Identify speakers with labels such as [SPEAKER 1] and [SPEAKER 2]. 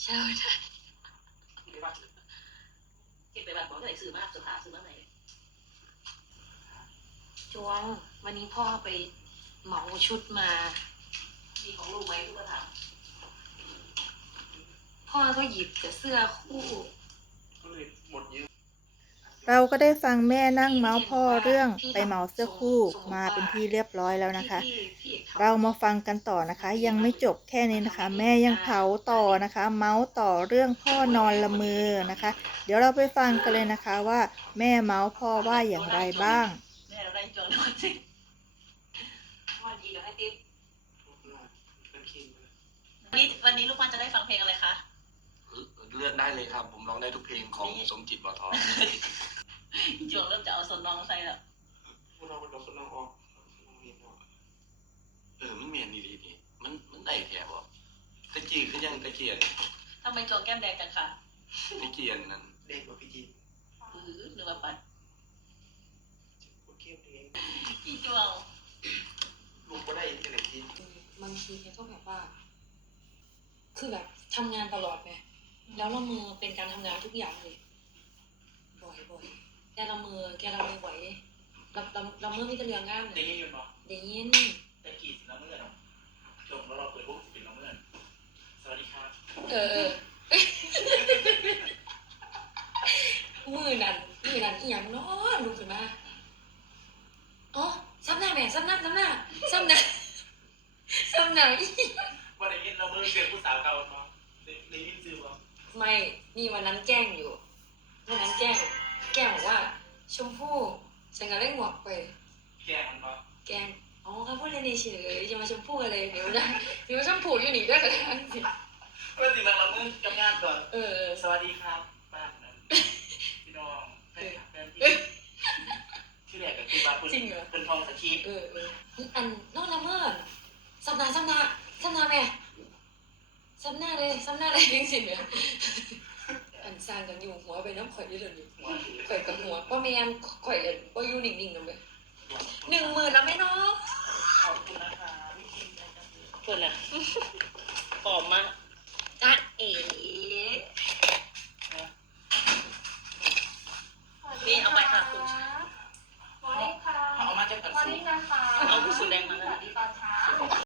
[SPEAKER 1] ใช่ใช่
[SPEAKER 2] ไปบ้านเก็บไปบ้านบอกไหนซื้อมาเสื้อผ้าซื้อมาไหน
[SPEAKER 1] จวงวันนี้พ่อไปเหมาชุดมา
[SPEAKER 2] มีของลูกไหมลูกก็ถาม
[SPEAKER 1] พ่อก็หยิบแต่เสื้อคู่
[SPEAKER 2] ก็เลยหมดเยอะ
[SPEAKER 3] เราก็ได้ฟังแม่นั่งเมาส์พ่อเรื่องไปเหมาเสื้อคู่มาเป็นที่เรียบร้อยแล้วนะคะ เรามาฟังกันต่อนะคะยังไม่จบแค่นี้นะคะ แม่ยังเผาต่อนะคะ เมาส์ต่อเรื่องพ่อนอนละเมอนะคะ เดี๋ยวเราไปฟังกันเลยนะคะว่าแม่เมาส์พ่อว่าอย่างไรบ้าง
[SPEAKER 2] แม่เราได้จนนอนสิวันนี้เราให้ติ๊บวันนี้ลูกมันจะได้ฟังเพลงอะไรคะ
[SPEAKER 4] เลือกได้เลยครับผมร้องได้ทุกเพลงของสมจิตวทอง
[SPEAKER 2] จวงเริ่มจะเอาสนน้องใส่แล้ว
[SPEAKER 4] พวกเราเป็นสนน้องออกมันเมียนดีนี่มันได้แถวตะกี้คือยังตะเกียน
[SPEAKER 2] ทำไมจวงแก้มแดงกันคะ
[SPEAKER 4] ตะเกียนนั้น
[SPEAKER 2] เด็กกว่าพี่จีหรือว่าปัดโอเคพี่จวง
[SPEAKER 4] ลูกก็ได้ที่ไหนที่
[SPEAKER 1] บางทีเนี่ยก็แบบว่าคือแบบทำงานตลอดไงแล้วละมือเป็นการทำงานทุกอย่างเลยบ่อยแกละมือไหวละมือมีแต่เรื่องงาน
[SPEAKER 2] ได้ยินอยู่เนาะ
[SPEAKER 1] ได้ยิน
[SPEAKER 2] ตะกี้สิน้ำเมื่อจงแล้วเราเปิดพวกสิน้ำเมื่อสวัสดีครับ
[SPEAKER 1] มือนั่นอีหยังเนาะลุกขึ้นมาอ๋อซ้ำหน้าแม่ซ้ำหน้า
[SPEAKER 2] ว่าได้ยินเราเมื่อเจอผู้สาวเก่าเนาะได้ยินซื้อป่ะ
[SPEAKER 1] ไม่นี่วันนั้นแกล้งอยู่วันนั้นแกล้งบอกว่าชมพู่ฉันก็เล่นหมวกไป
[SPEAKER 2] แก่มันป่ะ
[SPEAKER 1] แกล้งอ๋อเขาพูดเล่นเฉยจะมาชมพู่อะไรเดี๋ยวชมพู่อยู่นี่ด้วยกันทั้งสิ
[SPEAKER 2] เพื่อนสิมาเราเมื่อกับงานก่อนสวัสดีครับบ้านนั้นพี่น้องแฟนที่แรกก็คิดว่าเป็นทองสกี
[SPEAKER 1] อันนอกละเมิดซ้ำหน้าแม่ซ้ำหน้าเลยจริงๆเนี่ยอันสร้างกันอยู่หัวไปน้ำข่อยได้เลยข่อยกับหัวพ่อแม่ข่อยก็อยู่นิ่งๆกันไป10,000แล้วไหมเนาะ
[SPEAKER 2] ขอบคุณนะคะเปิดละหอมมาก